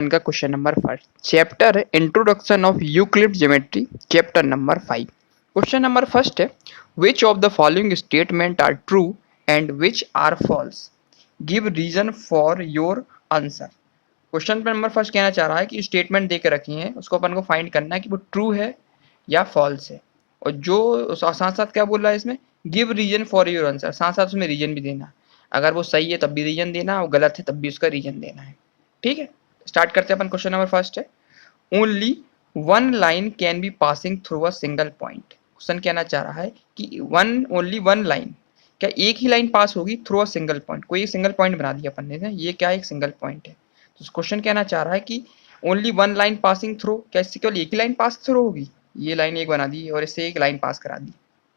इनका question number 5 chapter introduction of Euclid geometry chapter number 5 question number first है which of the following statement are true and which are false give reason for your answer. Question number first कहना चाह रहा है कि statement दे के रखी है उसको अपन को फाइंड करना है कि वो ट्रू है या फॉल्स है और जो साथ साथ क्या बोल रहा है इसमें give reason for your answer, साथ साथ उसमें रीजन भी देना। अगर वो सही है तब भी रीजन देना और गलत है तब भी उसका रीजन देना है। ठीक है, स्टार्ट करते हैं अपन। क्वेश्चन नंबर फर्स्ट है only one line can be passing through a single point. Question कहना चाह रहा है कि ओनली वन लाइन, क्या एक ही लाइन पास होगी थ्रू अ सिंगल पॉइंट। कोई एक सिंगल पॉइंट बना दिया अपन ने, ये क्या एक सिंगल पॉइंट है। तो क्वेश्चन कहना चाह रहा है कि only one line passing through, क्या इससे केवल एक ही लाइन पास थ्रू होगी। ये लाइन एक बना दी और इससे एक लाइन पास करा दी,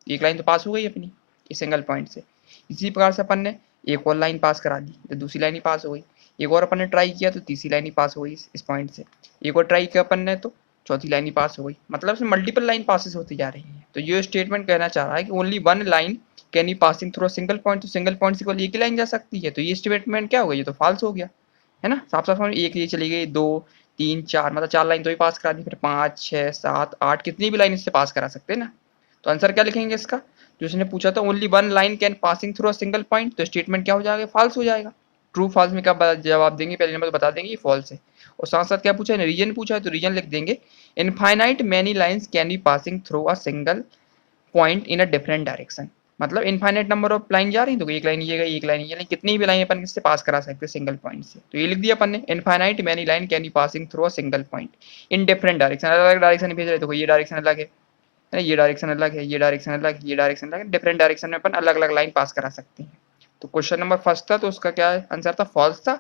एक लाइन तो पास हो गई अपनी इस सिंगल पॉइंट से। इसी प्रकार से अपन ने एक और लाइन पास करा दी तो दूसरी लाइन ही पास हो गई। एक और अपन ने ट्राई किया तो तीसरी लाइन ही पास हो गई इस पॉइंट से। एक और ट्राई किया अपन ने तो चौथी लाइन ही पास हो गई। मतलब इसमें मल्टीपल लाइन पासिस होती जा रही है। तो ये स्टेटमेंट कहना चाह रहा है कि only one line can be passing through a single point. तो सिंगल पॉइंट से केवल एक ही लाइन जा सकती है। तो ये स्टेटमेंट क्या हो गया, ये तो फॉल्स हो गया है ना। साफ साफ एक ये चली गई, दो तीन चार, मतलब चार लाइन तो ही पास करा दी, फिर पाँच छः सात आठ कितनी भी लाइन इससे पास करा सकते हैं ना। तो आंसर क्या लिखेंगे इसका, जो उसने पूछा था only one line can passing through a single point, तो स्टेटमेंट क्या हो जाएगा, फॉल्स हो जाएगा। ट्रू फॉल्स में क्या जवाब देंगे, पहले नंबर तो बता देंगे ये फॉल्स है। और साथ साथ क्या पूछा है, रीजन पूछा है तो रीजन लिख देंगे infinite many lines can be passing through a single point in a different direction. मतलब इनफाइनाइट नंबर ऑफ लाइन जा रही है तो एक लाइन ये गई, एक लाइन ये गई, कितनी भी लाइन अपन इससे पास करा सकते हैं सिंगल पॉइंट से। तो ये लिख दिया अपन ने infinite many line can be passing through a single point in different direction. अलग अलग डायरेक्शन भेज रहे तो ये डायरेक्शन अलग है, ये डायरेक्शन अलग है, ये डायरेक्शन अलग, ये डायरेक्शन अलग, डिफरेंट डायरेक्शन में अपन अलग अलग लाइन पास करा सकते हैं। तो क्वेश्चन नंबर फर्स्ट था तो उसका क्या आंसर था, फॉल्स था।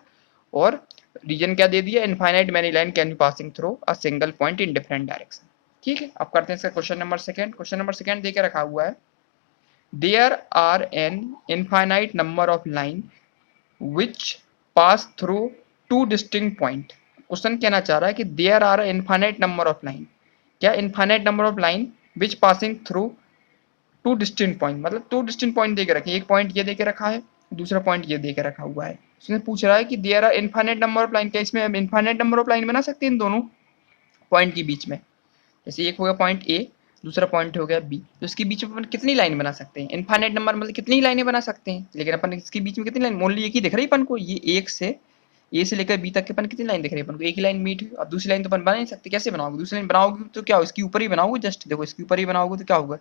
और रीजन क्या दे दिया, infinite many line can be passing through a single point in different direction. ठीक है, अब करते हैं इसका question number second. Question number second देके रखा हुआ है there are an infinite number of line which pass through two distinct point। Question कहना चाह रहा है कि there are an infinite number of line, क्या infinite number of line which passing through to distinct point, मतलब to distinct point देके रखे, एक पॉइंट ये देके रखा है दूसरा पॉइंट ये देके रखा हुआ है। उसने पूछ रहा है कि there are infinite number of line, क्या इसमें इनफाइनाइट नंबर ऑफ लाइन बना सकते हैं इन दोनों पॉइंट के बीच में। जैसे एक हो गया पॉइंट ए, दूसरा पॉइंट हो गया बी, तो इसके बीच में अपन कितनी लाइन बना सकते हैं, इनफाइनाइट नंबर मतलब कितनी लाइनें बना सकते हैं। लेकिन अपन इसके बीच में कितनी लाइन, ओनली एक ही दिख रही है अपन को, ये एक से ए से लेकर बी तक के अपन कितनी लाइन दिख रही है अपन को, एक ही लाइन मीट हुई। अब दूसरी लाइन तो अपन बना नहीं सकते, कैसे बनाओगे दूसरी लाइन, बनाओगे तो क्या हो, इसके ऊपर ही बनाओगे, जस्ट देखो इसके ऊपर ही बनाओगे तो क्या होगा,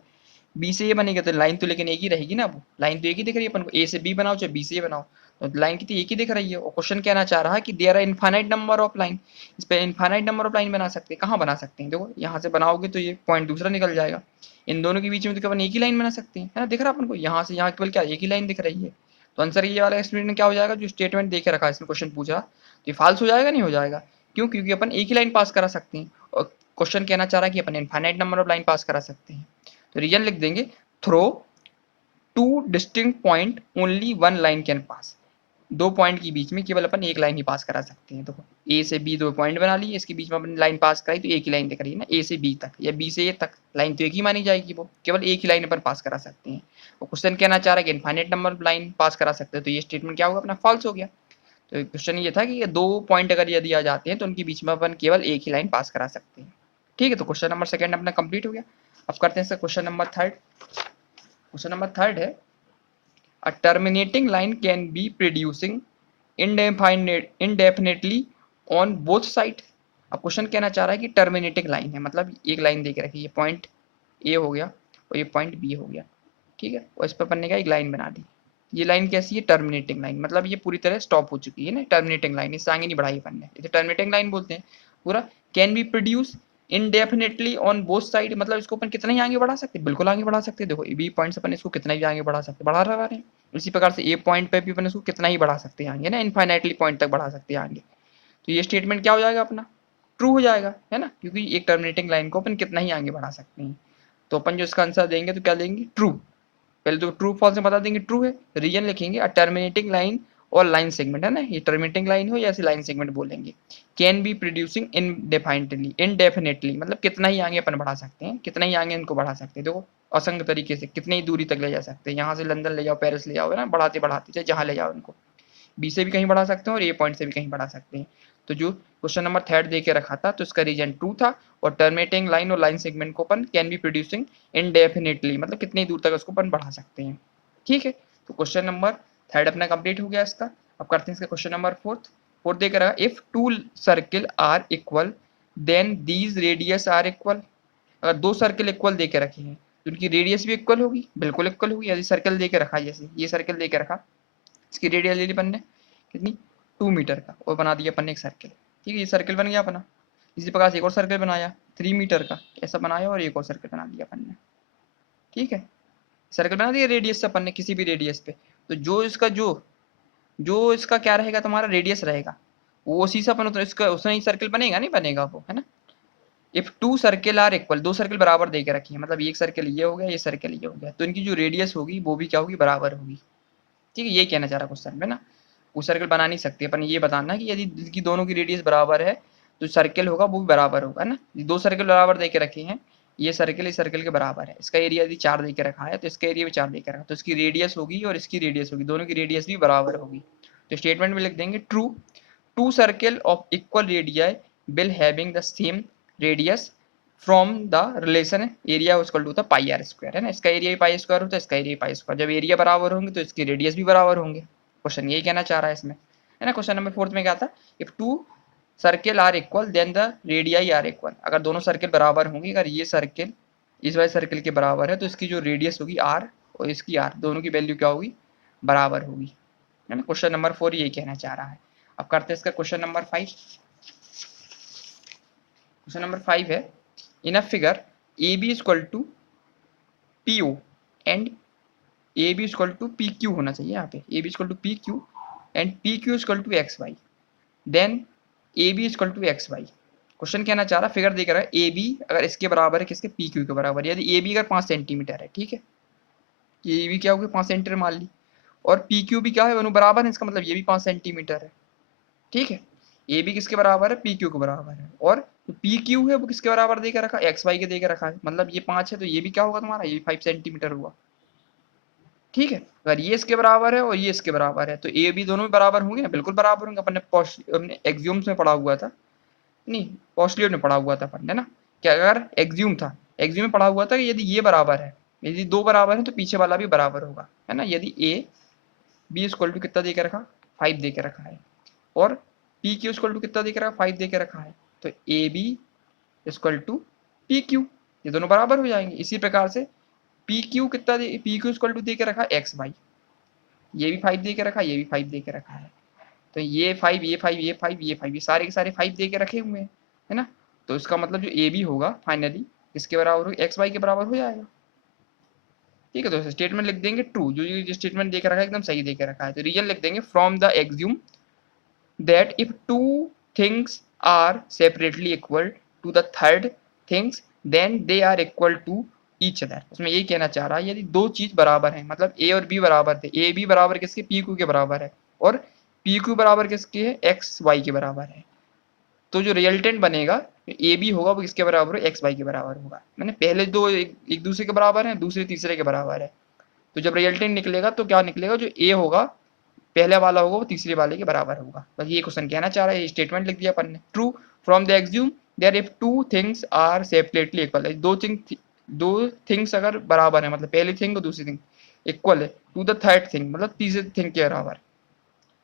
बी से ये बनेगा तो लाइन तो लेकिन एक ही रहेगी ना, वो लाइन तो एक ही दिख रही है अपन को, ए से बी बनाओ चाहे बी से ये बनाओ तो लाइन कितनी एक ही दिख रही है। और क्वेश्चन कहना चाह रहा है कि there are infinite number of line, इस पे इनफाइनाइट नंबर ऑफ लाइन बना सकते हैं। कहाँ बना सकते हैं, देखो यहाँ से बनाओगे तो ये पॉइंट दूसरा निकल जाएगा, इन दोनों के बीच में तो केवल एक ही लाइन बना सकते हैं, है ना, दिख रहा है अपन को यहाँ से यहाँ केवल क्या एक ही लाइन दिख रही है। तो आंसर ये वाला स्टेटमेंट क्या हो जाएगा, जो स्टेटमेंट देके रखा है इसमें क्वेश्चन पूछा तो ये फॉल्स हो जाएगा, नहीं हो जाएगा। क्यों, क्योंकि अपन एक ही लाइन पास करा सकते हैं और क्वेश्चन कहना चाह रहा है कि अपन infinite number of line pass करा सकते हैं। तो रीजन लिख देंगे through two distinct point only one line can pass, दो पॉइंट के बीच में केवल अपन एक लाइन ही पास करा सकते हैं। देखो ए से बी दो पॉइंट बना लिए, इसके बीच में अपन लाइन पास कराई तो एक ही लाइन दिख रही है ना, ए से बी तक या बी से ए तक, लाइन तो एक ही मानी जाएगी, वो केवल एक ही लाइन अपन पास करा सकते हैं। और क्वेश्चन कहना चाह रहा है कि इनफाइनाइट नंबर लाइन पास करा सकते हैं, तो ये स्टेटमेंट क्या होगा अपना, फॉल्स हो गया। तो क्वेश्चन ये था कि ये दो पॉइंट अगर यदि आ जाते हैं तो उनके बीच में अपन केवल एक ही लाइन पास करा सकते हैं। ठीक है, तो क्वेश्चन नंबर सेकंड अपना कंप्लीट हो गया। अब करते हैं question number third. Question number third है a terminating line can be producing indefinitely on both side। अब क्वेश्चन कहना चाह रहा है कि टर्मिनेटिंग लाइन है, मतलब एक लाइन दे के रखी, ये पॉइंट ए हो गया और ये पॉइंट बी हो गया। ठीक है, और इस पर अपन ने क्या एक लाइन बना दी, ये लाइन कैसी है, टर्मिनेटिंग लाइन, मतलब ये पूरी तरह स्टॉप हो चुकी है ना, टर्मिनेटिंग लाइन, इससे आगे नहीं बढ़ाई अपन ने, इसे टर्मिनेटिंग लाइन बोलते हैं। पूरा can be produce indefinitely on both side, मतलब इसको अपन कितना ही आगे बढ़ा सकते हैं, बिल्कुल आगे बढ़ा सकते हैं। देखो बी पॉइंट से अपन इसको कितना ही आगे बढ़ा सकते, बढ़ा रहा है। इसी प्रकार से ए पॉइंट पे भी अपन इसको कितना ही बढ़ा सकते हैं आगे ना, इनफाइनाइटली पॉइंट तक बढ़ा सकते हैं आगे। तो ये स्टेटमेंट क्या हो जाएगा अपना, ट्रू हो जाएगा, है ना, क्योंकि एक टर्मिनेटिंग लाइन को अपन कितना ही आगे बढ़ा सकते हैं। तो अपन जो इसका आंसर देंगे तो क्या देंगे, ट्रू। पहले तो ट्रू फॉल्स में बता देंगे, ट्रू है, रीजन लिखेंगे अ टर्मिनेटिंग लाइन और लाइन सेगमेंट, है ना, ये टर्मिनेटिंग लाइन हो या ऐसे लाइन सेगमेंट बोलेंगे। Can be producing indefinitely, indefinitely मतलब कितना ही आगे अपन बढ़ा सकते हैं, कितना ही आगे इनको बढ़ा सकते हैं। देखो असंख्य तरीके से कितनी ही दूरी तक ले जा सकते हैं, यहाँ से लंदन ले जाओ, पेरिस ले जाओ, है ना, बढ़ाते बढ़ाते चाहे जहाँ ले जाओ इनको, बी से भी कहीं बढ़ा सकते हैं और ए पॉइंट से भी कहीं बढ़ा सकते हैं। तो जो क्वेश्चन नंबर थर्ड दे के रखा था तो इसका रीजन ट्रू था, और टर्मिनेटिंग लाइन और लाइन सेगमेंट को अपन कैन बी प्रोड्यूसिंग इनडेफिनेटली, मतलब कितनी दूर तक उसको अपन बढ़ा सकते हैं। ठीक है, तो क्वेश्चन नंबर थर्ड अपना कंप्लीट हो गया इसका। अब करते हैं इसका क्वेश्चन नंबर फोर्थ। फोर्थ देख रहा है, if two circle are equal then these radius are equal. अगर दो सर्किल इक्वल दे के रखे हैं तो उनकी रेडियस भी इक्वल होगी, बिल्कुल इक्वल होगी। यदि सर्कल दे के रखा है, जैसे ये सर्कल दे के रखा, इसकी रेडियस ले ली अपन ने कितनी 2 मीटर का, और बना दिया अपन ने एक सर्किल। ठीक है, ये सर्किल बन गया अपना। इसी प्रकार से एक और सर्किल बनाया 3 मीटर का, ऐसा बनाया, और एक और सर्किल बना दिया अपन ने। ठीक है, सर्कल बना दिया रेडियस से अपन ने, किसी भी रेडियस पे। तो जो इसका क्या रहेगा, तुम्हारा रेडियस रहेगा, वो उसी से अपन इसका उसमें ही सर्किल बनेगा, नहीं बनेगा वो, है ना। If two circle are equal, दो सर्किल बराबर दे के रखी है, मतलब एक सर्किल ये हो गया, ये सर्किल ये हो गया, तो इनकी जो रेडियस होगी वो भी क्या होगी, बराबर होगी। ठीक है, ये कहना चाह रहा क्वेश्चन में ना। वो सर्किल बना नहीं सकते अपन, ये बताना कि यदि इनकी दोनों की रेडियस बराबर है तो सर्किल होगा वो भी बराबर होगा ना। दो सर्किल बराबर दे के रखे हैं, ये सर्किल इस सर्किल के बराबर है, इसका एरिया यदि 4 दे के रखा है तो इसका एरिया भी 4 दे के रखा है, तो इसकी रेडियस होगी और इसकी रेडियस होगी, दोनों की रेडियस भी बराबर होगी। तो स्टेटमेंट में लिख देंगे true, two circle of equal radii will having the same radius from the relation area equal to the pi r square, है ना। इसका एरिया भी पाई स्क्वायर होता है, इसका एरिया पाई स्क्वायर, जब एरिया बराबर होंगे तो इसकी रेडियस भी बराबर होंगे। क्वेश्चन यही कहना चाह रहा है इसमें, है ना। क्वेश्चन नंबर फोर्थ में क्या था, if two circle are equal then the radii are equal. अगर दोनों सर्किल बराबर होंगे, अगर ये सर्किल इस वाले सर्किल के बराबर है तो इसकी जो रेडियस होगी आर और इसकी आर, दोनों की वैल्यू क्या होगी, बराबर होगी, है ना। क्वेश्चन नंबर 4 यही कहना चाह रहा है। अब करते हैं इसका क्वेश्चन नंबर 5। क्वेश्चन नंबर 5 है, in a figure A B equal to P O and A B equal to P Q होना चाहिए यहाँ पे, A B equal to P Q and P Q equal to X Y, then A B equal to X Y. Question कहना चाह रहा है, figure देख रहा है ए बी अगर इसके बराबर है किसके, पी क्यू के बराबर, यदि ए बी अगर 5 सेंटीमीटर है, ठीक है, ये भी क्या होगी 5 सेंटीमीटर मान ली, और पी क्यू भी क्या है, दोनों बराबर है, इसका मतलब ये भी 5 सेंटीमीटर है। ठीक है, ए बी किसके बराबर है, पी क्यू के बराबर है, और जो पी क्यू है वो किसके बराबर दे के रखा, एक्स वाई के दे के रखा है, मतलब ये 5 है तो ये भी क्या होगा तुम्हारा, ये भी 5 सेंटीमीटर हुआ। ठीक है, अगर ये इसके बराबर है और ये इसके बराबर है तो ए बी दोनों भी बराबर होंगे ना, बिल्कुल बराबर होंगे। अपन ने अपने एक्सियोम्स में पढ़ा हुआ था, नहीं पोस्टुलेट में पढ़ा हुआ था अपन ने ना, क्या अगर एक्सियोम था, एक्सियोम में पढ़ा हुआ था कि यदि ये बराबर है, यदि दो बराबर है तो पीछे वाला भी बराबर होगा, है ना। यदि ए बी इक्वल टू कितना दे के रखा, 5 दे के रखा है, और पी क्यू इक्वल टू कितना दे के रखा, 5 दे के रखा है, तो A B equal to P Q, ये दोनों बराबर हो जाएंगे। इसी प्रकार से पी क्यू कितना दे, पी क्यू इक्वल टू दे के रखा एक्स वाई, ये भी 5 दे के रखा, ये भी 5 दे के रखा है, तो ये 5 ये 5 ये 5 ये 5 ये सारे के सारे 5 दे के रखे हुए हैं, है ना। तो इसका मतलब जो ए बी होगा फाइनली किसके बराबर होगा, एक्स वाई के बराबर हो जाएगा। ठीक है, तो स्टेटमेंट लिख देंगे ट्रू, जो स्टेटमेंट दे के रखा है एकदम सही दे के रखा है, तो रीजन लिख देंगे from the axiom that if two things are separately equal to the third things then they are equal to each other। उसमें यही कहना चाह रहा है, यदि दो चीज बराबर हैं, मतलब ए और बी बराबर थे, ए बी बराबर किसके, पी क्यू के बराबर है, और पी क्यू बराबर किसके है, एक्स वाई के बराबर है, तो जो रिजल्टेंट बनेगा ए बी होगा वो किसके बराबर है, एक्स वाई के बराबर होगा। मैंने पहले दो एक दूसरे के बराबर है, दूसरे तीसरे के बराबर है, तो जब रिजल्टेंट निकलेगा तो क्या निकलेगा, जो ए होगा पहले वाला होगा वो तीसरे वाले के बराबर होगा। बस ये क्वेश्चन कहना चाह रहा है, ये स्टेटमेंट लिख दिया अपन ने, true from the axiom there if two things are separately equal, दो थिंग्स अगर बराबर है, मतलब पहली थिंग और दूसरी थिंग इक्वल है टू द थर्ड थिंग, मतलब तीसरे थिंग के बराबर,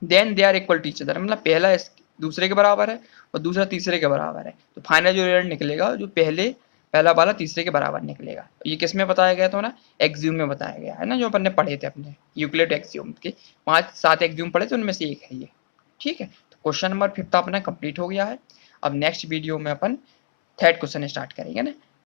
then they are equal to each other, मतलब पहला दूसरे के बराबर है और दूसरा तीसरे के बराबर है, तो फाइनल जो रिजल्ट निकलेगा जो पहला वाला तीसरे के बराबर निकलेगा। ये किस में बताया गया था ना, एक्सियोम में बताया गया है ना, जो अपन ने पढ़े थे अपने यूक्लिड एक्सियोम के 5-7 एक्सियोम पढ़े थे, उनमें से एक है ये। ठीक है, तो क्वेश्चन नंबर 5 अपना कंप्लीट हो गया है। अब नेक्स्ट वीडियो में अपन थर्ड क्वेश्चन स्टार्ट करेंगे ना।